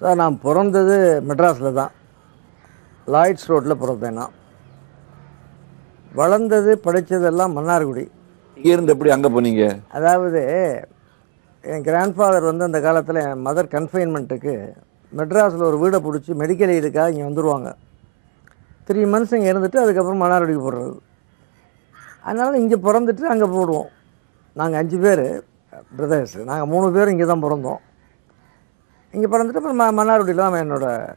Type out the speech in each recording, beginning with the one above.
Sir நான் பிறந்தது மெட்ராஸில் தான். லாய்ட்ஸ் ரோட்டில் பிறந்தேன் நான். வளர்ந்தது படித்ததெல்லாம் மன்னார்குடி. இங்கேருந்து எப்படி அங்கே போனீங்க? அதாவது என் கிராண்ட்ஃபாதர் வந்து அந்த காலத்தில் என் மதர் கன்ஃபைன்மெண்ட்டுக்கு மெட்ராஸில் ஒரு வீடை பிடிச்சி மெடிக்கல் எய்டுக்காக இங்கே வந்துடுவாங்க. 3 months இங்கே இருந்துட்டு அதுக்கப்புறம் மன்னார்குடிக்கு போடுறது. அதனால் இங்கே பிறந்துட்டு அங்கே போடுவோம். நாங்கள் 5 பேர் பிரதர்ஸ். நாங்கள் 3 பேரும் இங்கே தான் பிறந்தோம். இங்கே பிறந்துட்டு அப்புறம் மன்னார்குடியில் தான் என்னோடய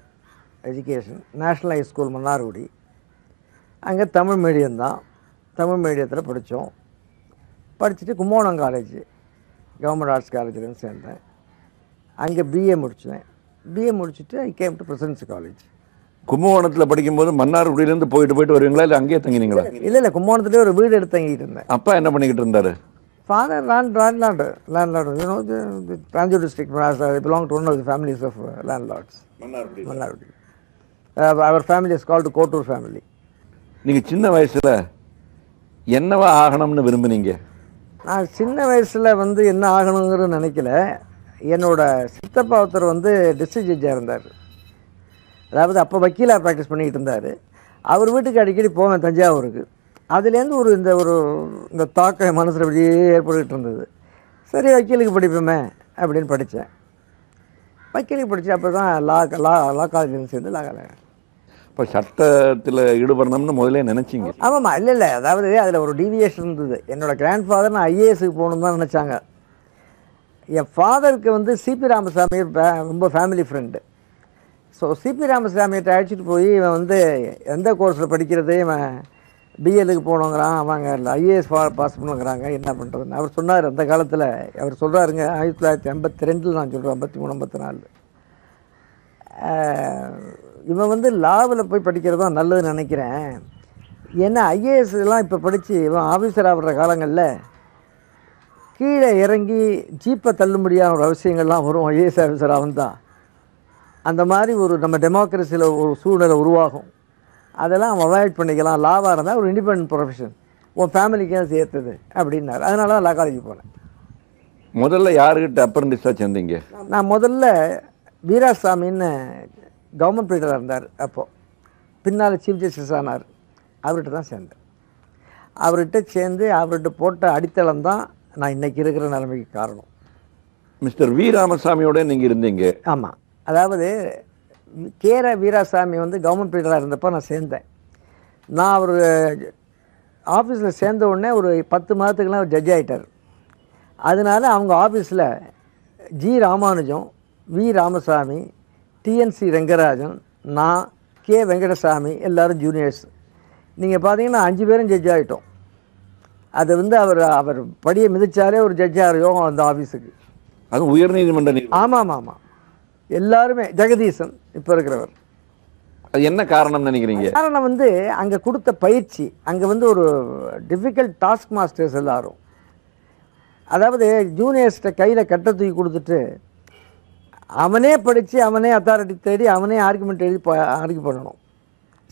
education. National high school Mannargudi. அங்கே தமிழ் மீடியம் தான். தமிழ் மீடியத்தில் படித்தோம். படிச்சுட்டு கும்போணம் காலேஜ், கவர்மெண்ட் ஆர்ட்ஸ் காலேஜில்னு சேர்ந்தேன். அங்கே பிஏ முடித்தேன். பிஏ முடிச்சுட்டு I came to presidency college. கும்பகோணத்தில் படிக்கும்போது மன்னார்குடியிலேருந்து போயிட்டு வருவீங்களா, இல்லை அங்கேயே தங்கினீங்களா? இல்லை கும்போணத்துலேயே ஒரு வீடு எடுத்து தங்கிட்டு இருந்தேன். அப்பா என்ன பண்ணிக்கிட்டு இருந்தார்? Father landlord. You know Tanjore district belong to one of the families of landlords. Mannargudi. அவர் family is called Kottur family. நீங்கள் சின்ன வயசில் என்னவா ஆகணும்னு விரும்புனீங்க? நான் சின்ன வயசில் வந்து என்ன ஆகணுங்கிறது நினைக்கல. என்னோடய சித்தப்பா ஒருத்தர் வந்து டிஸ்ட்ரிக்ட் ஜட்ஜாக இருந்தார். அதாவது அப்போ வக்கீலாக ப்ராக்டிஸ் பண்ணிக்கிட்டு இருந்தார். அவர் வீட்டுக்கு அடிக்கடி போவேன் தஞ்சாவூருக்கு. அதுலேருந்து இந்த தாக்கம் என் மனசில் அப்படியே ஏற்பட்டுக்கிட்டு இருந்தது. சரி வக்கீலுக்கு படிப்போமே அப்படின்னு படித்தேன். வக்கீலுக்கு படித்து அப்போ தான் லா காலேஜில் சேர்ந்து லா காலேஜ். இப்போ சட்டத்தில் ஈடுபடணும்னு முதலே நினச்சிங்க? ஆமாம்மா. இல்லை அதாவது அதில் ஒரு டீவியேஷன் இருந்தது. என்னோடய கிராண்ட்ஃபாதர் நான் ஐஏஎஸ்க்கு போகணுன்னு தான் நினச்சாங்க. என் ஃபாதருக்கு வந்து சிபி ராமசாமி ரொம்ப ஃபேமிலி ஃப்ரெண்டு. ஸோ சிபி ராமசாமிகிட்ட அழைச்சிட்டு போய் இவன் வந்து எந்த கோர்ஸில் படிக்கிறது, இவன் பிஎலுக்கு போகணுங்கிறான், அவங்க ஐஏஎஸ் பாஸ் பண்ணுங்கிறாங்க, என்ன பண்ணுறதுன்னு அவர் சொன்னார். அந்த காலத்தில் அவர் சொல்கிறாருங்க, 1982 நான் சொல்கிறேன், 53 54 இவன் வந்து லாவில் போய் படிக்கிறது தான் நல்லதுன்னு நினைக்கிறேன். ஏன்னா ஐஏஎஸ்லாம் இப்போ படித்து இவன் ஆஃபீஸர் ஆகிற காலங்களில் கீழே இறங்கி ஜீப்பை தள்ளும்படியான ஒரு அவசியங்கள்லாம் வரும். ஐஏஎஸ் ஆஃபீஸர் அவன் தான். அந்த மாதிரி நம்ம டெமோக்ரஸியில் ஒரு சூழ்நிலை உருவாகும். அதெல்லாம் அவன் அவாய்ட் பண்ணிக்கலாம். லாவாக இருந்தால் ஒரு இண்டிபெண்டன்ட் ப்ரொஃபஷன், உன் ஃபேமிலிக்கே சேர்த்துது அப்படின்னாரு. அதனால தான் லா காலேஜ் போனேன். முதல்ல யாருக்கிட்ட அப்ரண்டிஸாக சேர்ந்தீங்க? நான் முதல்ல வீராசாமின்னு கவர்மெண்ட் ப்ரீடராக இருந்தார். அப்போது பின்னால் சீஃப் ஜஸ்டிஸ் ஆனார். அவர்கிட்ட தான் சேர்ந்தேன். அவர்கிட்ட சேர்ந்து அவர்கிட்ட போட்ட அடித்தளம் தான் நான் இன்றைக்கி இருக்கிற நிலைமைக்கு காரணம். மிஸ்டர் வி ராமசாமியோட நீங்கள் இருந்தீங்க? ஆமாம். அதாவது வீராசாமி வந்து கவர்மெண்ட் ப்ரீடராக இருந்தப்போ நான் சேர்ந்தேன். நான் அவர் ஆஃபீஸில் சேர்ந்த உடனே ஒரு 10 மாதத்துக்குலாம் அவர் ஜட்ஜ் ஆகிட்டார். அதனால் அவங்க ஆஃபீஸில் G Ramanujam, V Ramasamy, TNC Rangarajan, நான், கே வெங்கடசாமி எல்லோரும் ஜூனியர்ஸ். நீங்கள் பார்த்தீங்கன்னா 5 பேரும் ஜட்ஜ் ஆகிட்டோம். அது வந்து அவர் படியை மிதித்தாலே ஒரு ஜட்ஜாக யோகம் அந்த ஆஃபீஸுக்கு. அது உயர்நீதிமன்ற. ஆமாம். எல்லாருமே. ஜெகதீசன் இப்போ இருக்கிறவர். அது என்ன காரணம் நினைக்கிறீங்க? காரணம் வந்து அங்கே கொடுத்த பயிற்சி. அங்கே வந்து ஒரு டிஃபிகல்ட் டாஸ்க் மாஸ்டர்ஸ் எல்லாரும். அதாவது ஜூனியர்ஸ்கிட்ட கையில் கட்டை தூக்கி கொடுத்துட்டு அவனே படித்து அவனே அத்தாரிட்டி தேடி அவனே ஆர்குமெண்ட் எழுதி ஆர்கியூ பண்ணணும்.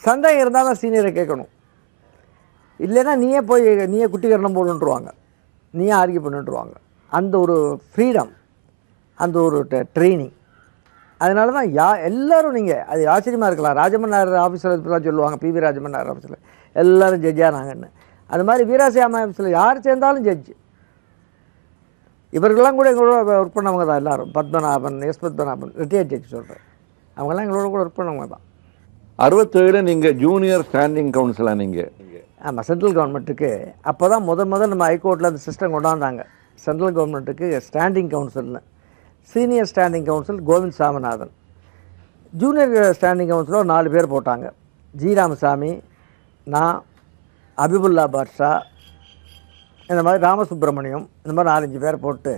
சந்தேகம் இருந்தால் தான் சீனியரை கேட்கணும். இல்லைன்னா நீயே குட்டிகரணம் போடுன்ட்டுருவாங்க, நீயே ஆர்கியூ பண்ணிட்டுருவாங்க. அந்த ஒரு ஃப்ரீடம், அந்த ஒரு ட்ரைனிங். அதனால தான் எல்லோரும் நீங்கள் அது ஆச்சரியமாக இருக்கலாம். ராஜமன்னார் ஆஃபீஸில் இப்படிலாம் சொல்லுவாங்க, பிவி ராஜமன்னார் ஆஃபீஸில் எல்லோரும் ஜட்ஜானாங்கன்னு. அது மாதிரி வீராசாமி ஆஃபீஸில் யார் சேர்ந்தாலும் ஜட்ஜு. இவர்கள்லாம் கூட எங்களோட ஒர்க் பண்ணவங்க தான் எல்லோரும். பத்மநாபன், பத்மநாபன் ரிட்டையர்ட் ஜட்ஜ் சொல்கிறேன். அவங்கெல்லாம் எங்களோட கூட ஒர்க் பண்ணவங்க தான். 67 நீங்கள் ஜூனியர் ஸ்டாண்டிங் கவுன்சிலாக நீங்கள்? ஆமாம். சென்ட்ரல் கவர்மெண்ட்டுக்கு அப்போ தான் முதல் நம்ம ஹைகோர்ட்டில் அந்த சிஸ்டம் கொண்டாந்தாங்க. சென்ட்ரல் கவர்மெண்ட்டுக்கு ஸ்டாண்டிங் கவுன்சில்னு. Senior standing counsel Govind Swaminathan, junior standing கவுன்சிலில் 4 பேர் போட்டாங்க. ஜி ராமசாமி, நான், அபிபுல்லா பாட்ஷா, இந்த மாதிரி ராமசுப்ரமணியம், இந்த மாதிரி 4-5 பேர் போட்டு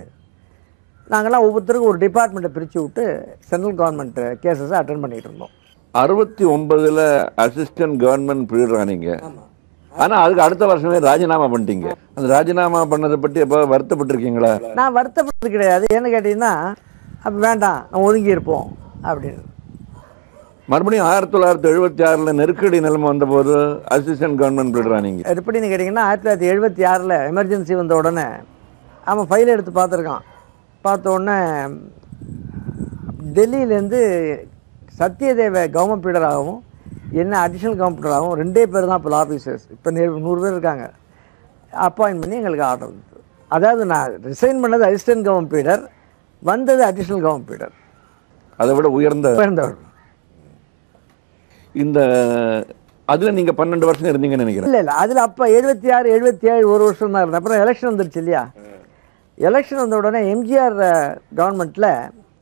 நாங்கள்லாம் ஒவ்வொருத்தருக்கும் ஒரு டிபார்ட்மெண்ட்டை பிரித்து விட்டு சென்ட்ரல் கவர்மெண்ட் கேசஸை அட்டன் பண்ணிகிட்டு இருந்தோம். 69 அசிஸ்டன்ட் கவர்மெண்ட் ப்ரீடராக நீங்கள். ஆனால் அதுக்கு அடுத்த வருஷமே ராஜினாமா பண்ணிட்டீங்க. அந்த ராஜினாமா பண்ணதை பற்றி எப்போ வருத்தப்பட்டிருக்கீங்களா? நான் வருத்தப்பட்டது கிடையாது. ஏன்னு கேட்டிங்கன்னா, அப்போ வேண்டாம் நம்ம ஒதுங்கி இருப்போம் அப்படின்னு. மறுபடியும் 1976 நெருக்கடி நிலைமை வந்தபோது அசிஸ்டன்ட் கவர்மெண்ட் ப்ரீடராக நீங்கள். எப்படின்னு கேட்டிங்கன்னா, 1976 எமர்ஜென்சி வந்த உடனே அவன் ஃபைல் எடுத்து பார்த்துருக்கான். பார்த்த உடனே டெல்லியிலேருந்து சத்யதேவ கவர்மெண்ட் பீடராகவும் என்ன அடிஷ்னல் கவர்மெண்டராகவும் 2 பேர் தான் இப்போ ஆஃபீஸர்ஸ். இப்போ 100 பேர் இருக்காங்க. அப்பாயின்ட் பண்ணி எங்களுக்கு ஆர்டர் இருந்தது. அதாவது நான் ரிசைன் பண்ணது அசிஸ்டன்ட் கவர்மெண்ட் பீடர், வந்தது அடிஷ்னல் கவர்மெண்ட் பீடர். அதை விட உயர்ந்தவர். இந்த அதில் நீங்கள் 12 வருஷம் இருந்தீங்கன்னு நினைக்கிறேன். இல்லை அதில் அப்போ 76, 77 ஒரு வருஷம் தான் இருந்தேன். அப்புறம் எலெக்ஷன் வந்துருச்சு இல்லையா? எலெக்ஷன் வந்த உடனே எம்ஜிஆர் கவர்மெண்ட்டில்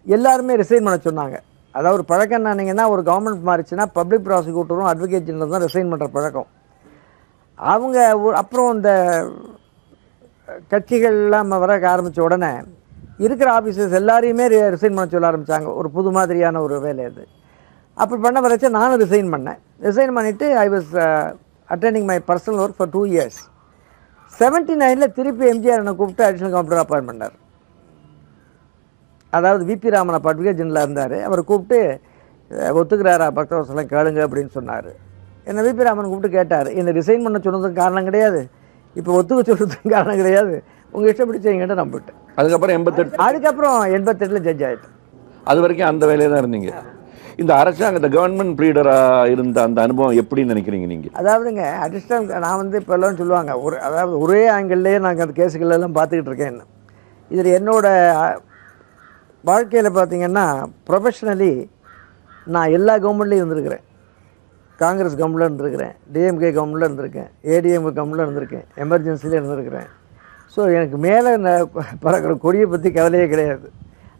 எல்லாருமே ரிசைன் பண்ண சொன்னாங்க. அதாவது ஒரு பழக்கம் என்னன்னா, ஒரு கவர்மெண்ட் மாறிச்சுன்னா பப்ளிக் ப்ராசிக்யூட்டரும் அட்வொகேட் ஜெனரல் தான் ரிசைன் பண்ணுற பழக்கம். அவங்க அப்புறம் இந்த கட்சிகள்லாம் வர ஆரம்பித்த உடனே இருக்கிற ஆஃபீஸர்ஸ் எல்லாரையுமே ரிசைன் பண்ண சொல்ல ஆரம்பித்தாங்க. ஒரு புது மாதிரியான ஒரு வேலை அது. அப்படி பண்ண வரைச்சா நானும் ரிசைன் பண்ணேன். ரிசைன் பண்ணிவிட்டு I was attending my personal work for 2 years. 79 திருப்பி எம்ஜிஆர் என்னை கூப்பிட்டு அடிஷ்னல் கவர்மெண்டர் அப்பாயின்ட் பண்ணார். அதாவது விபி ராமன் அப்போ அட்வொகேட் ஜெனரலாக இருந்தார். அவரை கூப்பிட்டு ஒத்துக்கிறாரா பக்தவசலம் கேளுங்க அப்படின்னு சொன்னார். என்னை விபி ராமன் கூப்பிட்டு கேட்டார், என்னை ரிசைன் பண்ண சொன்னதுக்கு காரணம் கிடையாது, இப்போ ஒத்துக்க சொல்கிறதுக்கு காரணம் கிடையாது, உங்கள் இஷ்டப்படி செய்யுங்கன்னு நம்பிவிட்டேன். அதுக்கப்புறம் 88 ஜட்ஜ் ஆகிட்டேன். அது வரைக்கும் அந்த வேலையை தான் இருந்தீங்க. இந்த அரசாங்க கவர்மெண்ட் ப்ரீடராக இருந்த அந்த அனுபவம் எப்படின்னு நினைக்கிறீங்க நீங்கள்? அதாவதுங்க அடிஷ்னல் நான் வந்து இப்போ எல்லாம் சொல்லுவாங்க அதாவது ஒரே ஆங்கிள்லேயே நாங்கள் அந்த கேஸுகள் எல்லாம் பார்த்துக்கிட்டு இருக்கேன். இதில் என்னோட வாழ்க்கையில் பார்த்தீங்கன்னா ப்ரொஃபஷ்னலி நான் எல்லா கவர்மெண்ட்லேயும் இருந்திருக்கிறேன். காங்கிரஸ் கவர்மெண்ட்டில் இருந்திருக்கிறேன், டிஎம்கே கவர்மெண்ட்டில் இருந்திருக்கேன், ஏடிஎம்கே கவர்மெண்ட்டில் இருந்திருக்கேன், எமர்ஜென்சியில் இருந்திருக்கிறேன். ஸோ எனக்கு மேலே பறக்கிற கொடியை பற்றி கவலையே கிடையாது.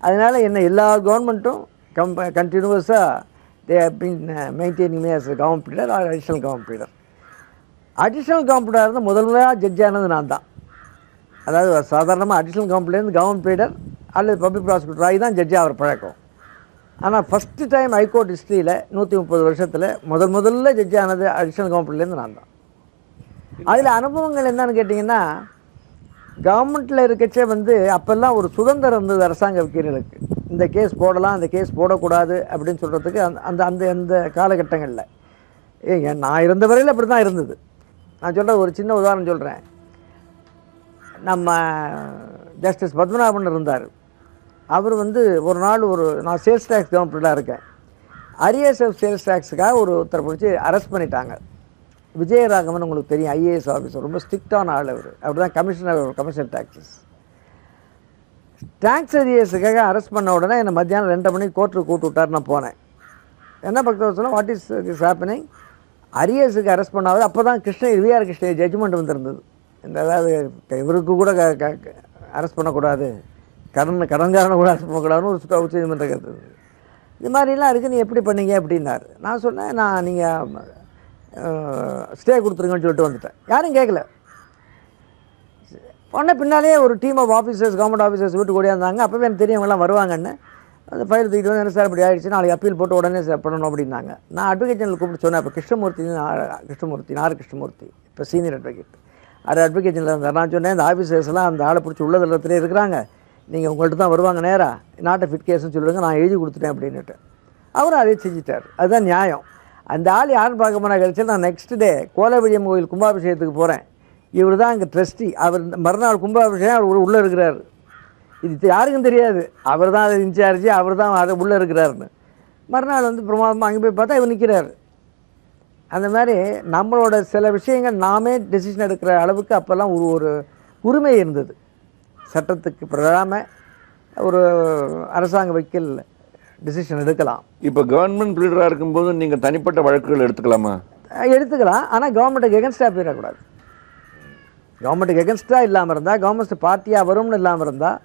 அதனால் என்ன எல்லா கவர்மெண்ட்டும் கண்டினியூஸாக they have been maintaining me as a government leader or additional government leader. Additional government leader இருந்து முதல்ல ஜட்ஜ் ஆனது நான் தான். அதாவது சாதாரணமாக அடிஷ்னல் கவர்மெண்ட்லேருந்து கவர்மெண்ட் லீடர் அல்லது பப்ளிக் ப்ராசிக்யூட்டர் ஆகி தான் ஜட்ஜாக அவர் பழக்கம். ஆனால் ஃபஸ்ட்டு டைம் ஹைகோர்ட் ஹிஸ்ட்ரியில் 130 வருஷத்தில் முதல்ல ஜட்ஜ் ஆனது அடிஷ்னல் கவர்மெண்ட்லேருந்து நான் தான். அதில் அனுபவங்கள் என்னன்னு கேட்டிங்கன்னா, கவர்மெண்ட்டில் இருக்கச்சே வந்து அப்போல்லாம் ஒரு சுதந்திரம் இருந்தது அரசாங்க வக்கீல்களுக்கு. இந்த கேஸ் போடலாம், இந்த கேஸ் போடக்கூடாது அப்படின்னு சொல்கிறதுக்கு அந்த அந்த அந்த காலகட்டங்களில் நான் இருந்த வரையில் அப்படி தான் இருந்தது. நான் சொல்கிற ஒரு சின்ன உதாரணம் சொல்கிறேன். நம்ம ஜஸ்டிஸ் பத்மநாபன் இருந்தார். அவர் வந்து ஒரு நாள் நான் சேல்ஸ் டேக்ஸ் கவர்மெண்ட்டாக இருக்கேன். அரியர்ஸ் சேல்ஸ் டேக்ஸுக்காக ஒருத்தரை பிடிச்சி அரெஸ்ட் பண்ணிட்டாங்க. விஜயராகவன் உங்களுக்கு தெரியும், ஐஏஎஸ் ஆஃபீஸர், ரொம்ப ஸ்ட்ரிக்டான ஆள். அவர் தான் கமிஷனர் கமிஷன் டேக்ஸஸ். டேக்ஸ் அரியர்ஸுக்காக அரெஸ்ட் பண்ண உடனே என்னை மத்தியானம் 2 மணிக்கு கோர்ட்டுக்கு கூப்பிட்டு விட்டார். நான் போனேன். என்ன பக்தவசலம், வாட் இஸ் ஹேப்பனிங்? அரியர்ஸுக்கு அரெஸ்ட் பண்ணாவது அப்போ தான் விஆர் கிருஷ்ணகிரி ஜட்ஜ்மெண்ட் வந்துருந்தது. இந்த அதாவது இவருக்கு கூட அரெஸ்ட் பண்ணக்கூடாது, கடன்காரனை கூட அரெஸ்ட் பண்ணக்கூடாதுன்னு ஒரு உச்சநீதிமன்ற கருத்து. இது மாதிரிலாம் இருக்குது, நீ எப்படி பண்ணீங்க அப்படின்னாரு. நான் சொன்னேன், நீங்கள் ஸ்டே கொடுத்துருங்கன்னு சொல்லிட்டு வந்துட்டேன். யாரும் கேட்கல. உடனே பின்னாலே ஒரு team of officers, government officers வீட்டுக்கு ஓடியாந்தாங்க. அப்போவே எனக்கு தெரியவங்களாம் வருவாங்கன்னு. அந்த ஃபைல் தூக்கிட்டு வந்து, என்ன சார் இப்படி ஆகிடுச்சு, நாளைக்கு அப்பீல் போட்டு உடனே பண்ணணும் அப்படின்னாங்க. நான் அட்வொகேட் ஜெனரல் கூப்பிட்டு சொன்னேன். அப்போ கிருஷ்ணமூர்த்தி இப்போ சீனியர் அட்வொகேட், அட்வொகேட் ஜெனரல் இருந்தார். நான் சொன்னேன், இந்த ஆஃபீஸர்ஸ்லாம் அந்த ஆளை பிடிச்சி உள்ளதளத்திலே இருக்கிறாங்க, நீங்கள் உங்கள்கிட்ட தான் வருவாங்க நேராக, நாட்டை ஃபிட் கேஸ்ன்னு சொல்லுவாங்க, நான் எழுதி கொடுத்துட்டேன் அப்படின்னுட்டு. அவரும் அதே செஞ்சுட்டார். அதுதான் நியாயம். அந்த ஆள் யாருன்னு பார்க்க போனால் கழிச்சு, நான் நெக்ஸ்ட் டே கோலவிழியம் கோயில் கும்பாபிஷேகத்துக்கு போகிறேன். இவர் தான் அங்கே ட்ரஸ்டி. அவர் மறுநாள் கும்பாபிஷேகம் அவர் உள்ளே இருக்கிறார். இது யாருக்கும் தெரியாது, அவர் தான் அதை இன்சார்ஜ், அவர் தான் அதை உள்ளே இருக்கிறாருன்னு. மறுநாள் வந்து பிரமாதமாக அங்கே போய் பார்த்தா இவர் நிற்கிறார். அந்த மாதிரி நம்மளோட சில விஷயங்கள் நாமே டெசிஷன் எடுக்கிற அளவுக்கு அப்போல்லாம் ஒரு உரிமை இருந்தது. சட்டத்துக்கு பிரகாமல் ஒரு அரசாங்க வக்கீல் டிசிஷன் எடுக்கலாம். இப்போ கவர்மெண்ட் லீடராக இருக்கும்போது நீங்கள் தனிப்பட்ட வழக்குகள் எடுத்துக்கலாமா? எடுத்துக்கலாம். ஆனால் கவர்மெண்ட்டுக்கு எகென்ஸ்டாக போயிடக்கூடாது. கவர்மெண்ட்டுக்கு எகென்ஸ்டாக இல்லாமல் இருந்தால், கவர்மெண்ட் பார்ட்டியாக வரும்னு இல்லாமல் இருந்தால்,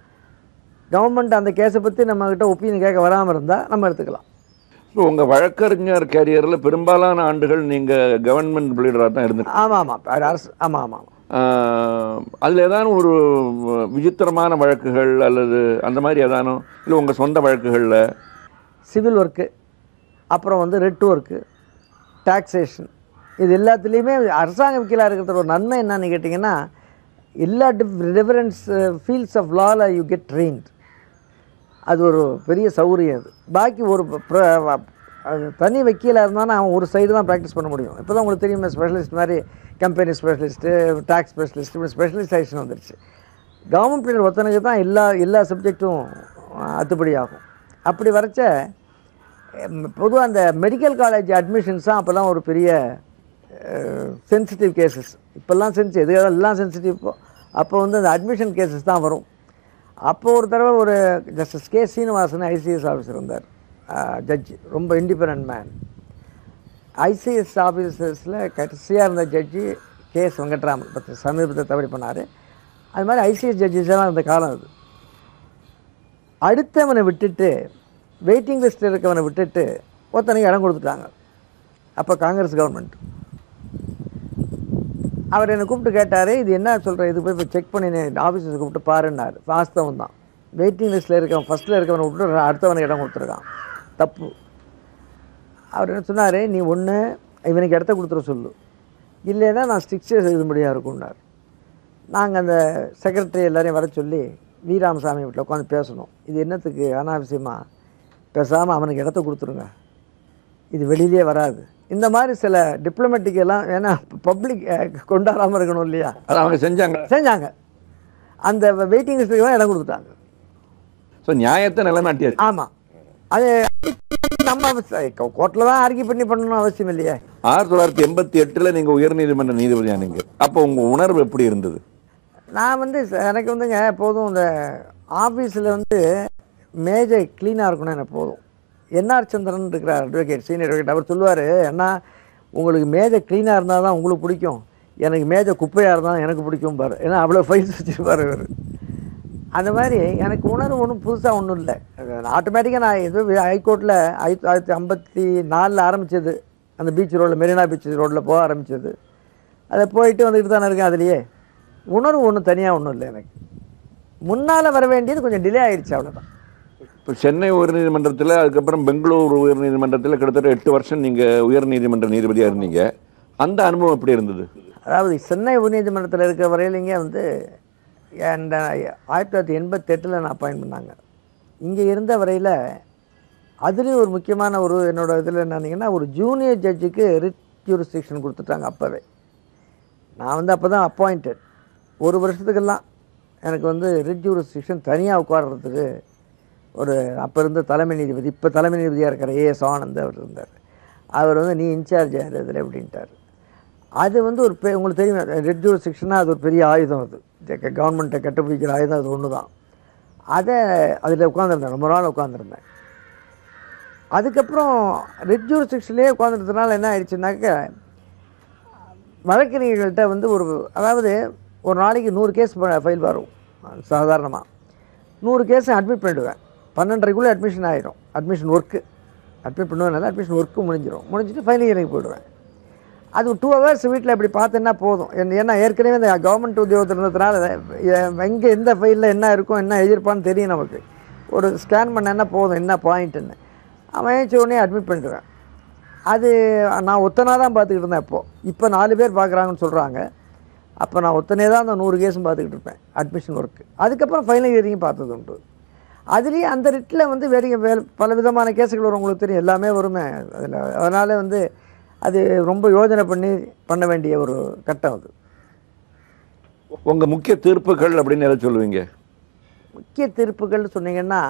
கவர்மெண்ட் அந்த கேஸை பற்றி நம்மக்கிட்ட ஒப்பீனியன் கேட்க வராமல் இருந்தால் நம்ம எடுத்துக்கலாம். ஸோ உங்கள் வழக்கறிஞர் கேரியரில் பெரும்பாலான ஆண்டுகள் நீங்கள் கவர்மெண்ட் லீடராக தான் இருந்தீங்க. ஆமாம் அரசு. ஆமாம். அதில் ஏதானும் ஒரு விசித்திரமான வழக்குகள் அல்லது அந்த மாதிரி ஏதானும், இல்லை உங்கள் சொந்த வழக்குகளில்? சிவில் ஒர்க்கு, அப்புறம் வந்து ரெட் ஒர்க்கு, டாக்ஸேஷன், இது எல்லாத்துலேயுமே அரசாங்க வக்கீலாக இருக்கிறது ஒரு நன்மை என்னன்னு கேட்டிங்கன்னா, எல்லா டிஃபரன்ஸ் ஃபீல்ட்ஸ் ஆஃப் லாவில் யூ கெட் ட்ரெயின்ட். அது ஒரு பெரிய சௌகரியம். அது பாக்கி ஒரு தனி வக்கீலாக இருந்தாலும் அவன் ஒரு சைடு தான் ப்ராக்டிஸ் பண்ண முடியும். இப்போ தான் உங்களுக்கு தெரியுமே, ஸ்பெஷலிஸ்ட் மாதிரி கம்பெனி ஸ்பெஷலிஸ்ட்டு, டேக்ஸ் ஸ்பெஷலிஸ்ட், இப்படி ஸ்பெஷலைசேஷன் வந்துடுச்சு. கவர்மெண்ட் லீடர் ஒருத்தனுக்கு தான் எல்லா சப்ஜெக்டும் அத்துப்படி ஆகும். அப்படி வரைச்ச பொதுவாக அந்த மெடிக்கல் காலேஜ் அட்மிஷன்ஸ் தான் அப்போல்லாம் ஒரு பெரிய சென்சிட்டிவ் கேசஸ். இப்போல்லாம் எல்லாம் சென்சிட்டிவ். அப்போ வந்து அந்த அட்மிஷன் கேசஸ் தான் வரும். அப்போ ஒரு தடவை ஒரு justice K Srinivasan ICS officer இருந்தார், ஜட்ஜி, ரொம்ப இண்டிபெண்ட் மேன். ஐசிஎஸ் ஆஃபீஸர்ஸில் கடைசியாக இருந்த ஜட்ஜி கேஎஸ் வெங்கட்ராமன் சமீபத்தில் தவறி பண்ணார். அது மாதிரி ஐசிஎஸ் ஜட்ஜிஸெல்லாம் இருந்த காலம் அது. அடுத்தவனை விட்டுட்டு, வெயிட்டிங் லிஸ்ட்டில் இருக்கவனை விட்டுட்டு ஒருத்தனுக்கு இடம் கொடுத்துட்டாங்க. அப்போ காங்கிரஸ் கவர்மெண்ட். அவர் என்னை கூப்பிட்டு கேட்டார், இது என்ன சொல்கிற, இது போய் இப்போ செக் பண்ணி ஆஃபீஸர்ஸ் கூப்பிட்டு பாருன்னார். வாஸ்தவம் தான். வெயிட்டிங் லிஸ்ட்டில் இருக்கவன் ஃபஸ்ட்டில் இருக்கவனை விட்டு அடுத்தவனுக்கு இடம் கொடுத்துருக்கான், தப்பு. அவர் என்ன சொன்னார், நீ ஒன்று இவனுக்கு இடத்த கொடுத்துட சொல்லு, இல்லைன்னா நான் ஸ்ட்ரிக்சர் எழுதும்படியாக இருக்கும்னார். நாங்கள் அந்த செக்ரட்டரி எல்லாரையும் வர சொல்லி வீராமசாமி வீட்டில் உட்காந்து பேசணும். இது என்னத்துக்கு அனாவசியமாக, பேசாமல் அவனுக்கு இடத்த கொடுத்துருங்க, இது வெளியிலே வராது. இந்த மாதிரி சில டிப்ளமேட்டிக் எல்லாம், ஏன்னா பப்ளிக் கொண்டாடாமல் இருக்கணும் இல்லையா, அது அவங்க செஞ்சாங்க. அந்த வெயிட்டிங் லிஸ்ட்டுக்கு இடம் கொடுத்துட்டாங்க. ஸோ நியாயத்தை நிலைநாட்டியாச்சு. ஆமாம், அது நம்ம கோர்ட்டில் தான் ஆர்கியூ பண்ணணும் அவசியம் இல்லையா. 1988 நீங்கள் உயர்நீதிமன்ற நீதிபதியாக நீங்கள், அப்போ உங்கள் உணர்வு எப்படி இருந்தது? நான் வந்து எனக்கு வந்துங்க எப்போதும் இந்த ஆஃபீஸில் வந்து மேஜை க்ளீனாக இருக்கணும் எனக்கு போதும். என்ஆர் சந்திரன் இருக்கிறார், அட்வொகேட், சீனியர் அட்வொகேட். அவர் சொல்லுவார், அண்ணா உங்களுக்கு மேஜை க்ளீனாக இருந்தால் தான் உங்களுக்கு பிடிக்கும், எனக்கு மேஜை குப்பையாக இருந்தால் எனக்கு பிடிக்கும் பாரு. ஏன்னா அவ்வளோ ஃபைல்ஸ் வச்சுருப்பார் இவர். அந்த மாதிரி எனக்கு உணர்வு ஒன்றும் புதுசாக ஒன்றும் இல்லை. ஆட்டோமேட்டிக்காக நான் எதுவும் ஹைகோர்ட்டில் 1954 ஆரம்பித்தது, அந்த பீச் ரோடில், மெரினா பீச் ரோட்டில் போக ஆரம்பித்தது. அதை போயிட்டு வந்துட்டு தானே இருக்கேன். அதுலேயே உணர்வு ஒன்றும் தனியாக ஒன்றும் இல்லை எனக்கு. முன்னால் வர வேண்டியது கொஞ்சம் டிலே ஆகிடுச்சு, அவ்வளோதான். இப்போ சென்னை உயர்நீதிமன்றத்தில், அதுக்கப்புறம் பெங்களூர் உயர்நீதிமன்றத்தில் கிட்டத்தட்ட 8 வருஷம் நீங்கள் உயர்நீதிமன்ற நீதிபதியாக இருந்தீங்க. அந்த அனுபவம் எப்படி இருந்தது? அதாவது சென்னை உயர்நீதிமன்றத்தில் இருக்கிற வரையிலிங்க வந்து 1988 நான் அப்பாயின்ட் பண்ணாங்க. இங்கே இருந்த வரையில் அதுலேயும் ஒரு முக்கியமான ஒரு என்னோடய இதில் என்னன்னா, ஒரு ஜூனியர் ஜட்ஜுக்கு ரிட் ஜூரிஸ்டிக்ஷன் கொடுத்துட்டாங்க அப்போவே. நான் வந்து அப்போ தான் அப்பாயிண்டட். ஒரு வருஷத்துக்கெல்லாம் எனக்கு வந்து ரிட் ஜூரிஸ்டிக்ஷன் தனியாக உட்கார்றதுக்கு ஒரு அப்போ இருந்த தலைமை நீதிபதி, இப்போ தலைமை நீதிபதியாக இருக்கிற ஏஎஸ் ஆனந்த் அவர் இருந்தார். அவர் வந்து நீ இன்சார்ஜ் யார் இதில் அப்படின்ட்டார். அது வந்து ஒரு உங்களுக்கு தெரியும், ரிட் ஜூரிஸ்டிக்ஷனாக அது ஒரு பெரிய ஆயுதம். அது கவர்மெண்ட்டை கட்டுப்பிடிக்கிற ஆயுதம் அது ஒன்று தான். அதில் உட்காந்துருந்தேன், ரொம்ப நாள் உட்காந்துருந்தேன். அதுக்கப்புறம் ரிட் ஜூரிஸ்டிக்ஷன்லேயே உட்காந்துருந்ததுனால என்ன ஆயிடுச்சுனாக்க, வழக்கறிஞர்கள்ட்ட வந்து அதாவது ஒரு நாளைக்கு 100 கேஸ் ஃபைல் வரும். சாதாரணமாக 100 கேஸை அட்மிட் பண்ணிவிடுவேன். 12:30க்குள்ளே அட்மிஷன் ஆகிடும். அட்மிஷன் ஒர்க்கு அட்மிட் பண்ணுவேனால அட்மிஷன் ஒர்க்கு முடிஞ்சிட்டு ஃபைனல் இயருக்கு போயிடுவேன். அது 2 ஹவர்ஸ் வீட்டில் இப்படி பார்த்தேன்னா போதும். ஏன்னா ஏற்கனவே இந்த கவர்மெண்ட் உத்தியோகத்தில் இருந்ததுனால எங்கே எந்த ஃபைலில் என்ன இருக்கும், என்ன எழுதியிருப்பான்னு தெரியும் நமக்கு. ஒரு ஸ்கேன் பண்ணேன்னா போதும் என்ன பாயிண்ட்டுன்னு. அவன் உடனே அட்மிட் பண்ணிடுவேன். அது நான் ஒத்தனாக தான் பார்த்துக்கிட்டு இருந்தேன். இப்போ 4 பேர் பார்க்குறாங்கன்னு சொல்கிறாங்க. அப்போ நான் ஒத்தனே தான் அந்த 100 கேஸும் பார்த்துக்கிட்டு இருப்பேன், அட்மிஷன் ஒர்க்கு. அதுக்கப்புறம் ஃபைனல் இயரிங்கும் பார்த்தது உண்டு. அதுலேயே அந்த ரிட்டில் வந்து பல விதமான கேஸுகள் வரும், உங்களுக்கு தெரியும், எல்லாமே வருமே அதில். அதனால் வந்து அது ரொம்ப யோஜனை பண்ண வேண்டிய ஒரு கட்டம் அது. உங்கள் முக்கிய தீர்ப்புகள் அப்படின்னு எதை சொல்லுவீங்க? முக்கிய தீர்ப்புகள் சொன்னீங்கன்னா,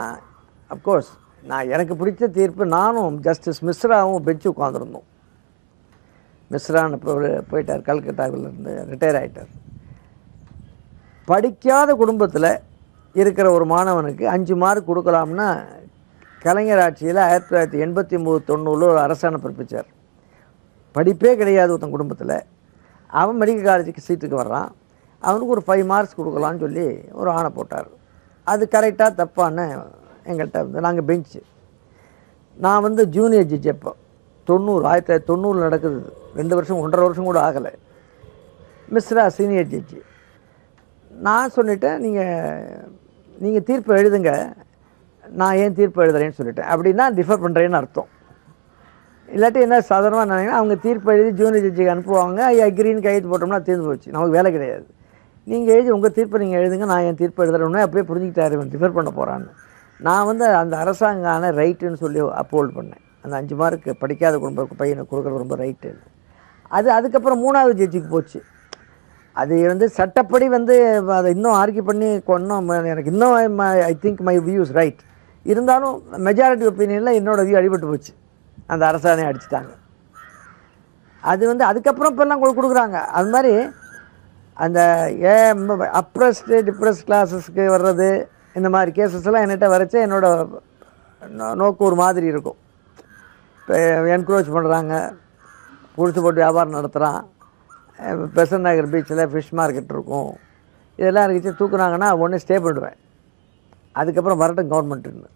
அஃப்கோர்ஸ் நான் எனக்கு பிடிச்ச தீர்ப்பு, நானும் ஜஸ்டிஸ் மிஸ்ராவும் பெஞ்சு உட்காந்துருந்தோம். மிஸ்ரான்னு போயிட்டார், கல்கட்டாவிலேருந்து ரிட்டையர் ஆகிட்டார். படிக்காத குடும்பத்தில் இருக்கிற ஒரு மாணவனுக்கு 5 மார்க் கொடுக்கலாம்னா கலைஞர் ஆட்சியில் 1989-90 ஒரு அரசாணை பிறப்பிச்சார். படிப்பே கிடையாது ஒருத்தன் குடும்பத்தில், அவன் மெடிக்கல் காலேஜுக்கு சீட்டுக்கு வர்றான், அவனுக்கு ஒரு 5 மார்க்ஸ் கொடுக்கலான்னு சொல்லி ஒரு ஆணை போட்டார். அது கரெக்டாக தப்பான்னு எங்கள்கிட்ட வந்து நாங்கள் பெஞ்சு. நான் வந்து ஜூனியர் ஜட்ஜ். அப்போ 1990 நடக்குது. 2 வருஷம் 1.5 வருஷம் கூட ஆகலை. மிஸ்ரா சீனியர் ஜட்ஜி. நான் சொல்லிட்டேன், நீங்கள் தீர்ப்பு எழுதுங்க, நான் ஏன் தீர்ப்பு எழுதுறேன்னு சொல்லிட்டேன். அப்படின்னா டிஃபர் பண்ணுறேன்னு அர்த்தம். இல்லாட்டி என்ன சாதாரணமாக நினைங்கன்னா, அவங்க தீர்ப்பு எழுதி ஜூனியர் ஜட்ஜிக்கு அனுப்புவாங்க, அக்ரின்னு கையெழுத்து போட்டோம்னா தீர்ந்து போச்சு, நமக்கு வேலை கிடையாது. நீங்கள் எழுதி உங்கள் தீர்ப்பை நீங்கள் எழுதுங்க, நான் என் தீர்ப்பு எழுதுறேன்னு அப்படியே புரிஞ்சுக்கிட்டாரு இவன் டிஃபர் பண்ண போகிறான்னு. நான் வந்து அந்த அரசாங்கான ரைட்டுன்னு சொல்லி அப்போல்ட் பண்ணேன். அந்த 5 மார்க்கு படிக்காத குடும்ப பையனுக்கு கொடுக்குறது ரொம்ப ரைட்டு. அதுக்கப்புறம் 3வது ஜட்ஜிக்கு போச்சு. அது வந்து சட்டப்படி வந்து அதை இன்னும் ஆர்கியூ பண்ணி இன்னும் எனக்கு இன்னும் I think my views right. இருந்தாலும் மெஜாரிட்டி ஒப்பீனியனில் என்னோட வியூ அடிபட்டு போச்சு. அந்த அரசாணை அடிச்சிட்டாங்க. அது வந்து அதுக்கப்புறம் இப்போல்லாம் கொடுக்குறாங்க. அது மாதிரி அந்த அப்ரஸ்டு டிப்ரெஸ் கிளாஸஸ்க்கு வர்றது இந்த மாதிரி கேசஸ் எல்லாம் என்கிட்ட வரைச்சே என்னோட நோக்கு ஒரு மாதிரி இருக்கும். இப்போ என்க்ரோச் பண்ணுறாங்க, குடிச்சு போட்டு வியாபாரம் நடத்துகிறான், பெசன் நகர் பீச்சில் ஃபிஷ் மார்க்கெட் இருக்கும், இதெல்லாம் இருந்துச்சு தூக்குனாங்கன்னா ஒன்று ஸ்டே பண்ணிடுவேன். அதுக்கப்புறம் வரட்டும் கவர்மெண்ட்டுன்னு.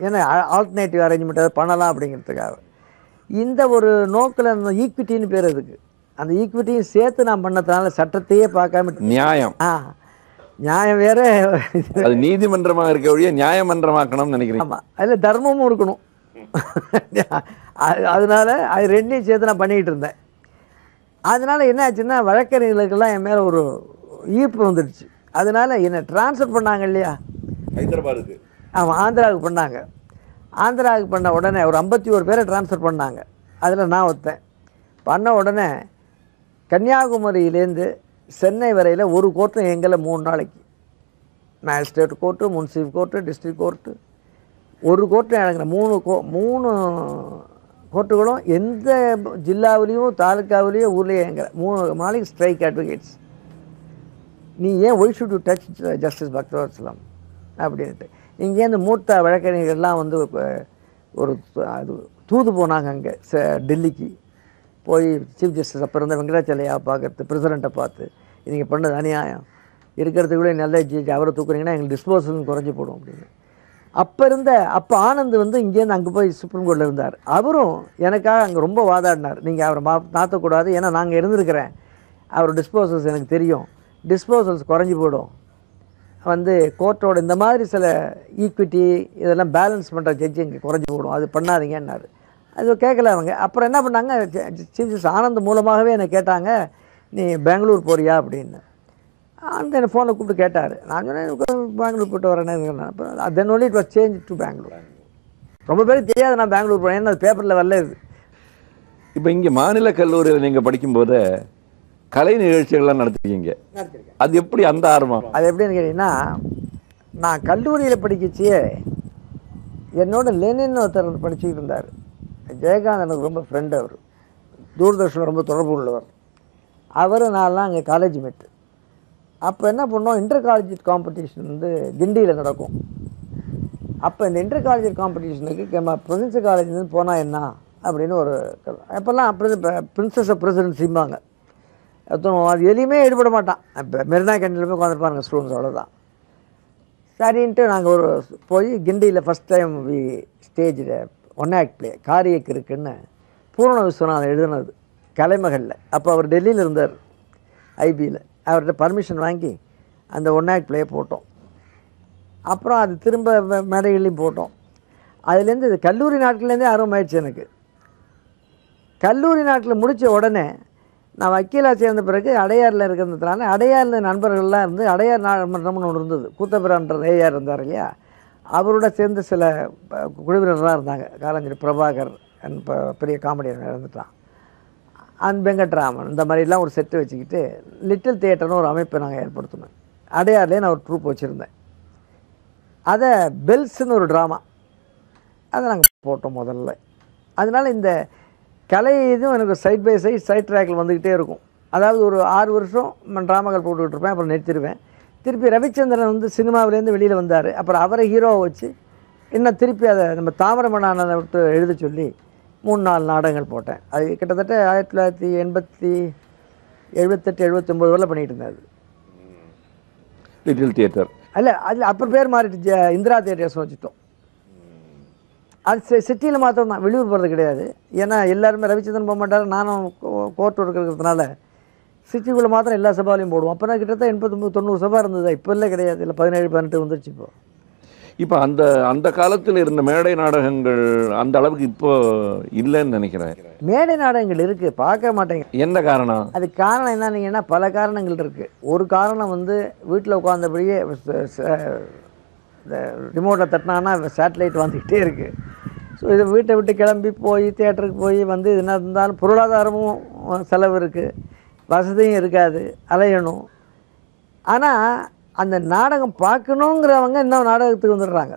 ஏன்னா ஆல்டர்னேட்டிவ் அரேஞ்ச்மெண்ட் அதை பண்ணலாம் அப்படிங்கிறதுக்காக. இந்த ஒரு நோக்கில் ஈக்விட்டின்னு பேர் அதுக்கு. அந்த ஈக்விட்டியும் சேர்த்து நான் பண்ணதுனால சட்டத்தையே பார்க்காம நியாயம். நியாயம் வேற, அது நீதிமன்றமாக இருக்க வழியே நியாயமன்றமாக்கணும்னு நினைக்கிறேன். ஆமாம், அதில் தர்மமும் இருக்கணும். அதனால அது ரெண்டையும் சேர்த்து நான் பண்ணிக்கிட்டு இருந்தேன். அதனால என்ன ஆச்சுன்னா வழக்கறிஞர்களுக்கெல்லாம் என் மேலே ஒரு ஈர்ப்பு வந்துடுச்சு. அதனால என்னை ட்ரான்ஸ்ஃபர் பண்ணாங்க இல்லையா ஹைதராபாத்துக்கு. ஆமாம், ஆந்திராவுக்கு பண்ணாங்க. ஆந்திராவுக்கு பண்ண உடனே ஒரு 51 பேரை ட்ரான்ஸ்ஃபர் பண்ணாங்க. அதில் நான் ஒருத்தன். பண்ண உடனே கன்னியாகுமரியிலேருந்து சென்னை வரையில் ஒரு கோர்ட்டும் எங்களை 3 நாளைக்கு, magistrate court, municipal court, district court, ஒரு கோர்ட்டும் இறங்குற 3 கோர்ட்டுகளும் எந்த ஜில்லாவிலையும் தாலுக்காவிலையும் ஊர்லேயே எங்களை 3 நாளைக்கு ஸ்ட்ரைக் அட்வொகேட்ஸ். நீ ஏன் why should you touch justice Bhaktavatsalam அப்படின்ட்டு. இங்கேருந்து மூத்த வழக்கறிஞர்கள்லாம் வந்து ஒரு அது தூது போனாங்க அங்கே டெல்லிக்கு போய் சீஃப் ஜஸ்டிஸ் அப்போ இருந்த வெங்கடாச்சலையா பார்க்கறது, பிரசிடெண்ட்டை பார்த்து நீங்கள் பண்ணது அநியாயம், இருக்கிறதுக்குள்ளே நல்ல ஜட்ஜ் அவரை தூக்குறீங்கன்னா எங்களுக்கு டிஸ்போசல் குறைஞ்சி போடும் அப்படின்னு. அப்போ ஆனந்த் வந்து இங்கேருந்து அங்கே போய் சுப்ரீம் கோர்ட்டில் இருந்தார். அவரும் எனக்காக அங்கே ரொம்ப வாதாடினார். நீங்கள் அவரை மாற்றக்கூடாது, ஏன்னா நாங்கள் இருந்திருக்கிறேன், அவர் டிஸ்போசல்ஸ் எனக்கு தெரியும், டிஸ்போசல்ஸ் குறைஞ்சி போடும், வந்து கோர்ட்டோட இந்த மாதிரி சில ஈக்விட்டி இதெல்லாம் பேலன்ஸ் பண்ணுற ஜட்ஜி இங்கே குறைஞ்சி போடும், அது பண்ணாதீங்கன்னாரு. அது கேட்கல அவங்க. அப்புறம் என்ன பண்ணாங்க, சீஃப் ஜஸ்டிஸ் ஆனந்த் மூலமாகவே என்னை கேட்டாங்க, நீ பெங்களூர் போறியா அப்படின்னு. அந்த என்னை ஃபோனில் கூப்பிட்டு கேட்டார். நான் சொன்னேன் பெங்களூர் போய்ட்டு வரேன்னு. அப்புறம் then only it was change to Bangalore. ரொம்ப பேருக்கு தெரியாது நான் பெங்களூர் போகிறேன், ஏன்னா அது பேப்பரில் வரல. இது இப்போ இங்கே மாநில கல்லூரியில் நீங்கள் படிக்கும்போது கலை நிகழ்ச்சிகள்லாம் நடத்திருக்கீங்க. அது எப்படி அந்த ஆர்வம்? அது எப்படின்னு கேட்டிங்கன்னா, நான் கல்லூரியில் படிக்கச்சியே என்னோட லெனின் ஒருத்தர் படிச்சுக்கிட்டு இருந்தார். ஜெயகாந்த் எனக்கு ரொம்ப ஃப்ரெண்டு. அவர் தூர்தர்ஷனில் ரொம்ப தொடர்பு உள்ளவர். அவர் நான்லாம் அங்கே காலேஜ் மேட்டு. அப்போ என்ன பண்ணோம், இன்டர் காலேஜ் காம்படிஷன் வந்து கிண்டியில் நடக்கும். அப்போ இந்த இன்டர் காலேஜ் காம்படிஷனுக்கு நம்ம பிரசிடென்சி காலேஜ்லேருந்து போனால் என்ன அப்படின்னு ஒரு அப்போல்லாம் பிரின்சஸ் ஆஃப் பிரசிடென்சிம்பாங்க. அது எதுவுமே ஈடுபட மாட்டான். இப்போ மெரினா கேண்டீனில் போய் உட்காந்துருப்பாங்க ஸ்டூடெண்ட்ஸ், அவ்வளோதான். சரின்ட்டு நாங்கள் ஒரு போய் கிண்டியில் ஃபஸ்ட் டைம் ஸ்டேஜில் ஒன் ஆக்ட் பிளே காரியக்கு இருக்குன்னு பூர்ண விஸ்வநாதன் எழுதுனது கலைமகளில். அப்போ அவர் டெல்லியில் இருந்தார் ஐபியில். அவர்கிட்ட பர்மிஷன் வாங்கி அந்த ஒன் ஆக்ட் பிளே போட்டோம். அப்புறம் அது திரும்ப மேடைகள்லையும் போட்டோம். அதுலேருந்து இது கல்லூரி நாட்கள்லேருந்தே ஆர்வமாயிடுச்சு எனக்கு. கல்லூரி நாட்டில் முடித்த உடனே நான் வக்கீலாக சேர்ந்த பிறகு அடையாரில் இருக்கிறதுனால அடையாரில் நண்பர்கள்லாம் இருந்து அடையார் மன்றம்னு ஒன்று இருந்தது. கூத்தபிரான்ற ஏஆர் இருந்தார் இல்லையா, அவரோட சேர்ந்து சில குழுவினர்லாம் இருந்தாங்க. காலஞ்சேரி பிரபாகர் பெரிய காமெடியன் இறந்துட்டான், வெங்கட்ராமன், இந்த மாதிரிலாம் ஒரு செட்டு வச்சுக்கிட்டு லிட்டில் தியேட்டர்னு ஒரு அமைப்பை நாங்கள் ஏற்படுத்தினோம். அடையார்லேயே நான் ஒரு ட்ரூப் வச்சுருந்தேன். அதை பெல்ஸ்ன்னு ஒரு ட்ராமா அதை நாங்கள் போட்டோம் முதல்ல. அதனால் இந்த கலை இதுவும் எனக்கு சைட் பை சைட் ட்ராக்கில் வந்துக்கிட்டே இருக்கும். அதாவது ஒரு 6 வருஷம் ட்ராமாக்கள் போட்டுக்கிட்டு இருப்பேன், அப்புறம் நிறுத்திடுவேன். திருப்பி ரவிச்சந்திரன் வந்து சினிமாவிலேருந்து வெளியில் வந்தார். அப்புறம் அவரை ஹீரோவை வச்சு இன்னும் திருப்பி அதை நம்ம தாமிரமணானதை விட்டு எழுத சொல்லி 3-4 நாடகங்கள் போட்டேன். அது கிட்டத்தட்ட 1978 79 வரல பண்ணிகிட்டு இருந்தேன். அது லிட்டில் தியேட்டர் இல்லை, அதில் அப்புறம் பேர் மாறிட்டு இந்திரா தியேட்டர்ஸ் வச்சுட்டோம். அது சிட்டியில் மாத்திரம் தான், வெளியூர் போகிறது கிடையாது. ஏன்னா எல்லாருமே ரவிச்சந்திரன் போக மாட்டார், நானும் கோர்ட் இருக்கிறதுனால சிட்டிக்குள்ளே மாத்திரம் எல்லா சபாலையும் போடுவோம். அப்போ தான் கிட்டத்தட்ட 89-90 சபா இருந்தது. இப்போ இல்லை கிடையாது, இல்லை 17-18 வந்துருச்சு. இப்போ அந்த காலத்தில் இருந்த மேடை நாடகங்கள் அந்த அளவுக்கு இப்போ இல்லைன்னு நினைக்கிறேன். மேடை நாடகங்கள் இருக்குது, பார்க்க மாட்டேங்க. என்ன காரணம்? அது காரணம் என்னன்னீங்கன்னா பல காரணங்கள் இருக்குது. ஒரு காரணம் வந்து வீட்டில் உட்காந்தபடியே இந்த ரிமோட்டில் தட்டினான்னா சேட்டலைட் வந்துக்கிட்டே இருக்குது. ஸோ இதை வீட்டை விட்டு கிளம்பி போய் தியேட்டருக்கு போய் வந்து என்ன இருந்தாலும் பொருளாதாரமும் செலவு இருக்குது, வசதியும் இருக்காது, அலையணும். ஆனால் அந்த நாடகம் பார்க்கணுங்கிறவங்க இன்னும் நாடகத்துக்கு வந்துடுறாங்க.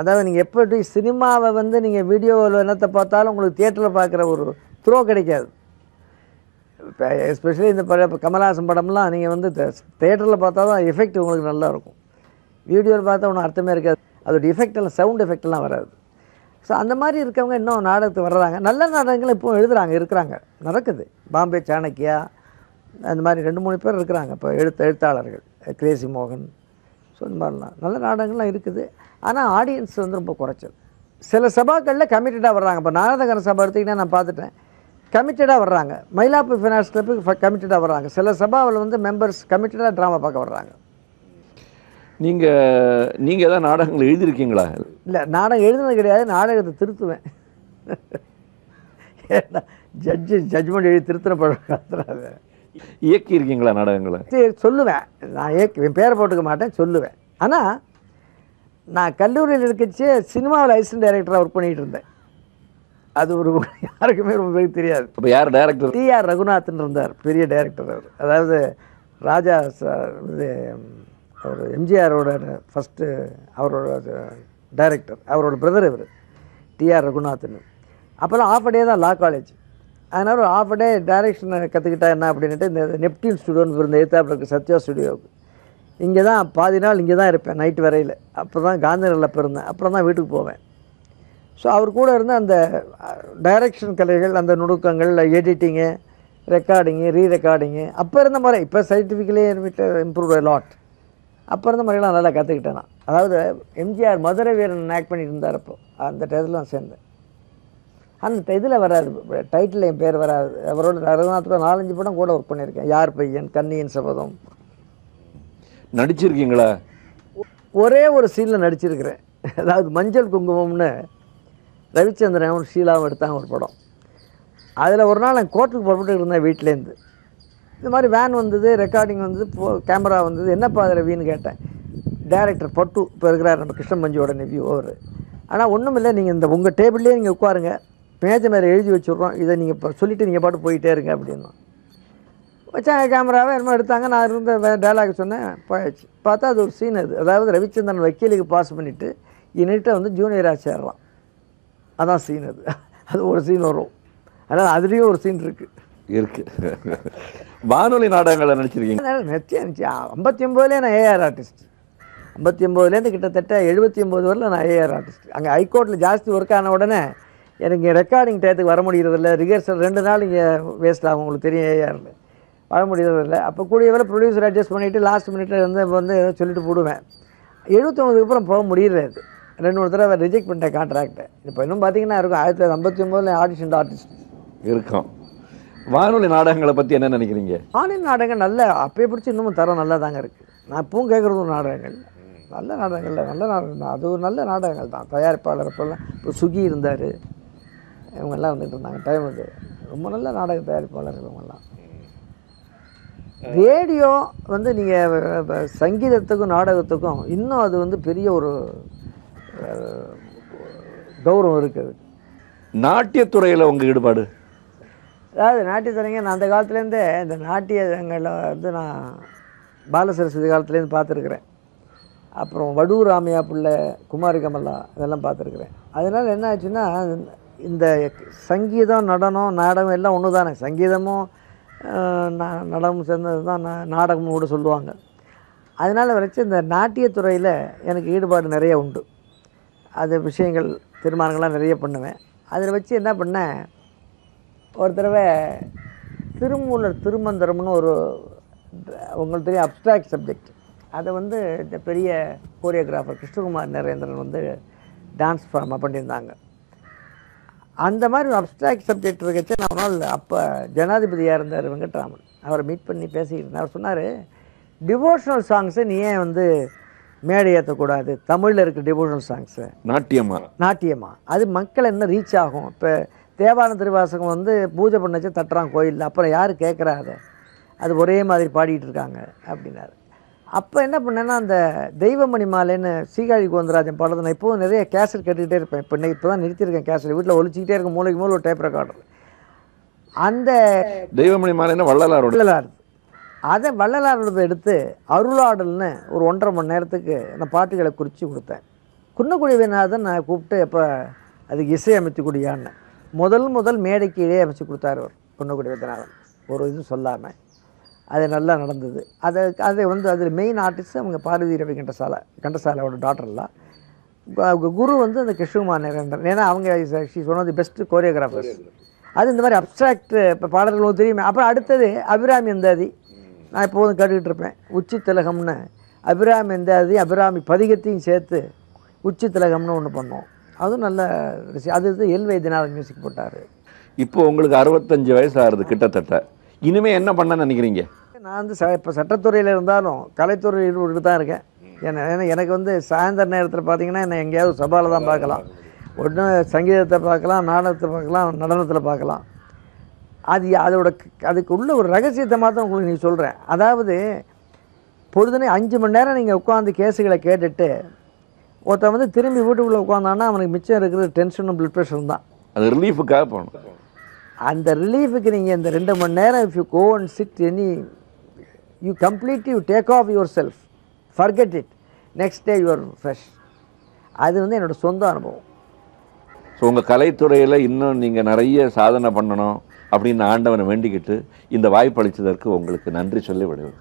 அதாவது நீங்கள் எப்படி சினிமாவை வந்து நீங்கள் வீடியோவில் என்னத்தை பார்த்தாலும் உங்களுக்கு தியேட்டரில் பார்க்குற ஒரு த்ரோ கிடைக்காது. இப்போ எஸ்பெஷலி இந்த இப்போ கமல்ஹாசன் படம்லாம் நீங்கள் வந்து தியேட்டரில் பார்த்தா தான் எஃபெக்ட் உங்களுக்கு நல்லா இருக்கும். வீடியோவில் பார்த்தா ஒன்றும் அர்த்தமே இருக்காது. அதோட எஃபெக்ட் எல்லாம் சவுண்ட் எஃபெக்ட்லாம் வராது. ஸோ அந்த மாதிரி இருக்கவங்க இன்னும் நாடகத்துக்கு வர்றாங்க. நல்ல நாடகங்கள் இப்போ இருக்கிறாங்க நடக்குது. பாம்பே சாணக்கியா அந்த மாதிரி 2-3 பேர் இருக்கிறாங்க இப்போ எழுத்தாளர்கள், கிரேசி மோகன். ஸோ இந்த மாதிரிலாம் நல்ல நாடகங்கள்லாம் இருக்குது. ஆனால் ஆடியன்ஸ் வந்து ரொம்ப குறைச்சல். சில சபாக்களில் கமிட்டடாக வர்றாங்க. இப்போ நாரதகர சபா எடுத்திங்கன்னா நான் பார்த்துட்டேன், கமிட்டடாக வர்றாங்க. மயிலாப்பூர் ஃபினான்ஸ் கிளப்புக்கு கமிட்டடாக வர்றாங்க. சில சபாவில் வந்து மெம்பர்ஸ் கமிட்டடாக ட்ராமா பார்க்க வர்றாங்க. நீங்கள் எதாவது நாடகங்கள் எழுதியிருக்கீங்களா? இல்லை, நாடகம் எழுதுனது கிடையாது. நாடகத்தை திருத்துவேன். ஏன்னா ஜட்ஜ்மெண்ட் எழுதி திருத்துற பழக்கம். இயக்கியிருக்கீங்களா நாடகங்களை? சொல்லுவேன். நான் என் பேரை போட்டுக்க மாட்டேன், சொல்லுவேன். ஆனால் நான் கல்லூரியில் இருக்கச்சு சினிமாவில் அசிஸ்டன்ட் டைரக்டராக ஒர்க் பண்ணிகிட்டு இருந்தேன். அது ஒரு யாருக்குமே ரொம்ப தெரியாது. இப்போ யார் டைரக்டர்? டிஆர் ரகுநாதன் இருந்தார், பெரிய டைரக்டர் அவர். அதாவது ராஜா சார் இது அவர் எம்ஜிஆரோட ஃபஸ்ட்டு அவரோட டைரக்டர், அவரோட பிரதர் இவர் டிஆர் ரகுநாதன். அப்போல்லாம் ஆஃப் டே தான் லா காலேஜ். அதனால் ஒரு ஆஃப் டே டைரக்ஷனை கற்றுக்கிட்டா என்ன அப்படின்ட்டு இந்த நெப்டியூன் ஸ்டுடியோன்னு இருந்த எதிர்த்தாப்பில் இருக்குது சத்யா ஸ்டுடியோவுக்கு. இங்கே தான் பாதி நாள் இங்கே தான் இருப்பேன் நைட்டு வரையில். அப்போ தான் காந்திநகரில் பிறந்தேன். அப்புறம் தான் வீட்டுக்கு போவேன். ஸோ அவர் கூட இருந்து அந்த டைரக்ஷன் கலைகள், அந்த நுணுக்கங்கள், எடிட்டிங்கு, ரெக்கார்டிங்கு, ரீரெக்கார்டிங்கு அப்போ இருந்த மாதிரி. இப்போ சயின்டிஃபிக்கலி இம்ப்ரூவ் லாட். அப்போ இருந்த மாதிரிலாம் நல்லா கற்றுக்கிட்டேன் நான். அதாவது எம்ஜிஆர் மதுரை வீரன் ஆக்ட் பண்ணிட்டு இருந்தார். அப்போ அந்த டயத்தில் நான் சேர்ந்தேன். அந்த இதில் வராது, டைட்டில் என் பேர் வராது. அவரோட ரகுநாத்தோட 4-5 படம் கூட ஒர்க் பண்ணியிருக்கேன். யார் பையன், கன்னியின் சபதம். நடிச்சிருக்கீங்களா? ஒரே ஒரு சீனில் நடிச்சிருக்கிறேன். அதாவது மஞ்சள் குங்குமம்னு ரவிச்சந்திரன் ஷீலாவும் எடுத்தாங்க ஒரு படம். அதில் ஒரு நாள் நான் கோர்ட்டுக்கு புறப்பட்டு இருந்தேன் வீட்டிலேருந்து. இந்த மாதிரி வேன் வந்தது, ரெக்கார்டிங் வந்தது, கேமரா வந்தது. என்னப்பா அது ரவின்னு கேட்டேன். டைரக்டர் பட்டு இப்போ இருக்கிறார், நம்ம கிருஷ்ண மஞ்சுவோட நெவ்யூ அவர். ஆனால் ஒன்றும் இல்லை, நீங்கள் இந்த உங்கள் டேபிள்லேயே நீங்கள் உட்காருங்க, மேஜை மேலே எழுதி வச்சுட்றோம், இதை நீங்கள் இப்போ சொல்லிவிட்டு நீங்கள் பாட்டு போயிட்டே இருங்க அப்படின்னு வச்சாங்க. கேமராவை என்னமோ எடுத்தாங்க. நான் இருந்த டைலாக் சொன்னேன், போயாச்சு. பார்த்தா அது ஒரு சீன். அதாவது ரவிச்சந்திரன் வக்கீலுக்கு பாஸ் பண்ணிவிட்டு இன்னிட்ட வந்து ஜூனியராக சேரலாம். அதான் சீன். அது ஒரு சீன் வரும். அதனால் அதுலேயும் ஒரு சீன் இருக்குது. வானொலி நாடகங்களை நடிச்சிருக்கீங்க? நிச்சயம். 59லேயே நான் ஏஆர் ஆர்டிஸ்ட். 59லேருந்து கிட்டத்தட்ட 79 வரல நான் ஏஆர் ஆர்டிஸ்ட். அங்கே ஹைகோர்ட்டில் ஜாஸ்தி ஒர்க் ஆன உடனே எனக்கு ரெக்கார்டிங் டயத்துக்கு வர முடியறதில்ல. ரிஹர்சல் 2 நாள் இங்கே வேஸ்ட் ஆகும், உங்களுக்கு தெரியும். ஏஆரில் வர முடியறதில்ல. அப்போ கூடிய வேலை ப்ரொடியூசர் அட்ஜஸ்ட் பண்ணிவிட்டு லாஸ்ட் மினிட்ல வந்து சொல்லிட்டு போடுவேன். 79க்கு அப்புறம் போக முடியறது. 2-3 தடவை ரிஜெக்ட் பண்ணிட்டேன் கான்ட்ராக்டை. இப்போ இன்னும் பார்த்தீங்கன்னா இருக்கும் 1959 ஆடிஷன் ஆர்டிஸ்ட் இருக்கும். வானொலி நாடகங்களை பற்றி என்ன நினைக்கிறீங்க? வானொலி நாடகங்கள் நல்ல அப்பயே பிடிச்சி இன்னமும் தரம் நல்லா தாங்க இருக்குது. நான் இப்பவும் கேட்குறதும் நாடகங்கள் நல்ல நாடகங்கள், நல்ல நாடகம் தான். அது ஒரு நல்ல நாடகங்கள் தான். தயாரிப்பாளர் இப்போல்லாம் இப்போ சுகி இருந்தார், இவங்கெல்லாம் வந்துட்டு இருந்தாங்க. டைம் அது ரொம்ப நல்ல நாடக தயாரிப்பாளர்கள் இவங்கெல்லாம். ரேடியோ வந்து நீங்கள் சங்கீதத்துக்கும் நாடகத்துக்கும் இன்னும் அது வந்து பெரிய ஒரு கௌரவம் இருக்குது. நாட்டியத்துறையில் உங்கள் ஈடுபாடு? அதாவது நாட்டியத்துறைங்க நான் அந்த காலத்துலேருந்தே இந்த நாட்டியங்களில் வந்து நான் பாலசரஸ்வதி காலத்துலேருந்து பார்த்துருக்குறேன். அப்புறம் வடூர் ராமையா பிள்ளை, குமாரி கமலா இதெல்லாம் பார்த்துருக்குறேன். அதனால் என்ன ஆச்சுன்னா, இந்த சங்கீதம், நடனம், நாடகம் எல்லாம் ஒன்று தானே. சங்கீதமும் நடனமும் சேர்ந்தது தான் நாடகமும் கூட சொல்லுவாங்க. அதனால் வரைச்சி இந்த நாட்டியத்துறையில் எனக்கு ஈடுபாடு நிறைய உண்டு. அது விஷயங்கள், தீர்மானங்கள்லாம் நிறைய பண்ணுவேன். அதில் வச்சு என்ன பண்ணேன், ஒரு தடவை திருமூலர் திருமந்திரம்னு ஒரு உங்களுக்கு தெரியும் அப்ட்ராக்ட் சப்ஜெக்ட், அதை வந்து இந்த பெரிய கோரியோகிராஃபர் கிருஷ்ணகுமார் நரேந்திரன் வந்து டான்ஸ் ஃபார்மாக பண்ணியிருந்தாங்க. அந்த மாதிரி ஒரு அப்ட்ராக்ட் சப்ஜெக்ட் இருக்கச்சு நான் ஒரு நாள் அப்போ ஜனாதிபதியாக இருந்தார் வெங்கட்ராமன், அவரை மீட் பண்ணி பேசிக்கிட்டு இருந்தேன். அவர் சொன்னார், டிவோஷனல் சாங்ஸை நீ ஏன் வந்து மேடை ஏற்றக்கூடாது, தமிழில் இருக்க டிவோஷனல் சாங்ஸு நாட்டியமா அது மக்கள் என்ன ரீச் ஆகும். இப்போ தேவான திருவாசகம் வந்து பூஜை பண்ணச்சு தட்டுறான் கோயிலில், அப்புறம் யார் கேட்குறா அதை, அது ஒரே மாதிரி பாடிட்டு இருக்காங்க அப்படின்னாரு. அப்போ என்ன பண்ணேன்னா, அந்த தெய்வமணி மாலைன்னு சீகாழி கோந்தராஜன் பாடத்தை நான் இப்போவும் நிறைய கேசட் கேட்டுக்கிட்டே இருப்பேன். இப்போ தான் நிறுத்தியிருக்கேன் கேசட், வீட்டில் ஒழிச்சிக்கிட்டே இருக்க மூளைக்கு மூலம் ஒரு டேப் ரெக்கார்டர். அந்த தெய்வமணி மாலைன்னு வள்ளலார் அதை வள்ளலாரோட எடுத்து அருளாடல்னு ஒரு 1.5 மணி நேரத்துக்கு நான் பாட்டுகளை குறித்து கொடுத்தேன். குன்னக்குடி விநாதன் நான் கூப்பிட்டு எப்போ அதுக்கு இசை அமைத்து கொடுயான்னு முதல் மேடைக்கு இடையே அமைச்சு கொடுத்தாரு அவர் குன்னக்குடி விநாதன், ஒரு இது சொல்லாமல். அது நல்லா நடந்தது. அதை வந்து அதில் மெயின் ஆர்டிஸ்ட் அவங்க பார்வதி ரவி கண்டசாலாவோட டாட்டர்லாம். குரு வந்து அந்த கிஷுகுமார் நிரந்தரன். ஏன்னா அவங்க சொன்னது பெஸ்ட்டு கோரியோகிராஃபர்ஸ். அது இந்த மாதிரி அப்ட்ராக்ட் இப்போ பாடல்களும் தெரியுமே. அப்புறம் அடுத்தது அபிராமி எந்தாதி, நான் எப்போதும் கேட்டுக்கிட்டு இருப்பேன். உச்சி திலகம்னு அபிராமி எந்தாதி அபிராமி பதிகத்தையும் சேர்த்து உச்சி திலகம்னு ஒன்று பண்ணோம். அதுவும் நல்ல அது எல் வைத்தியநாதன் மியூசிக் போட்டார். இப்போ உங்களுக்கு 65 வயசு ஆகுது கிட்டத்தட்ட. இனிமேல் என்ன பண்ண நினைக்கிறீங்க? நான் வந்து இப்போ சட்டத்துறையில் இருந்தாலும் கலைத்துறையில் ஈடுபட்டு தான் இருக்கேன். ஏன்னா எனக்கு வந்து சாயந்தர நேரத்தில் பார்த்தீங்கன்னா என்ன எங்கேயாவது சபாவில் தான் பார்க்கலாம். ஒன்று சங்கீதத்தை பார்க்கலாம், நாடகத்தை பார்க்கலாம், நடனத்தில் பார்க்கலாம். அதுக்கு உள்ள ஒரு ரகசியத்தை மாத்திரம் உங்களுக்கு நீங்கள் சொல்கிறேன். அதாவது பொழுதுனே 5 மணி நேரம் நீங்கள் உட்காந்து கேஸுகளை கேட்டுட்டு ஒருத்தன் வந்து திரும்பி வீட்டுக்குள்ளே உட்காந்தான்னா அவனுக்கு மிச்சம் இருக்கிறது டென்ஷனும் பிளட் ப்ரெஷரும் தான். அது ரிலீஃபுக்காக போகணும். அந்த ரிலீஃபுக்கு நீங்கள் இந்த 2 மணி நேரம் if you go and sit you completely you take off yourself, forget it, next day your fresh. அது வந்து என்னோடய சொந்த அனுபவம். ஸோ உங்கள் கலைத்துறையில் இன்னும் நீங்கள் நிறைய சாதனை பண்ணணும் அப்படின்னு ஆண்டவனை வேண்டிக்கிட்டு இந்த வாய்ப்பு அளித்ததற்கு உங்களுக்கு நன்றி சொல்லி விடுவேன்.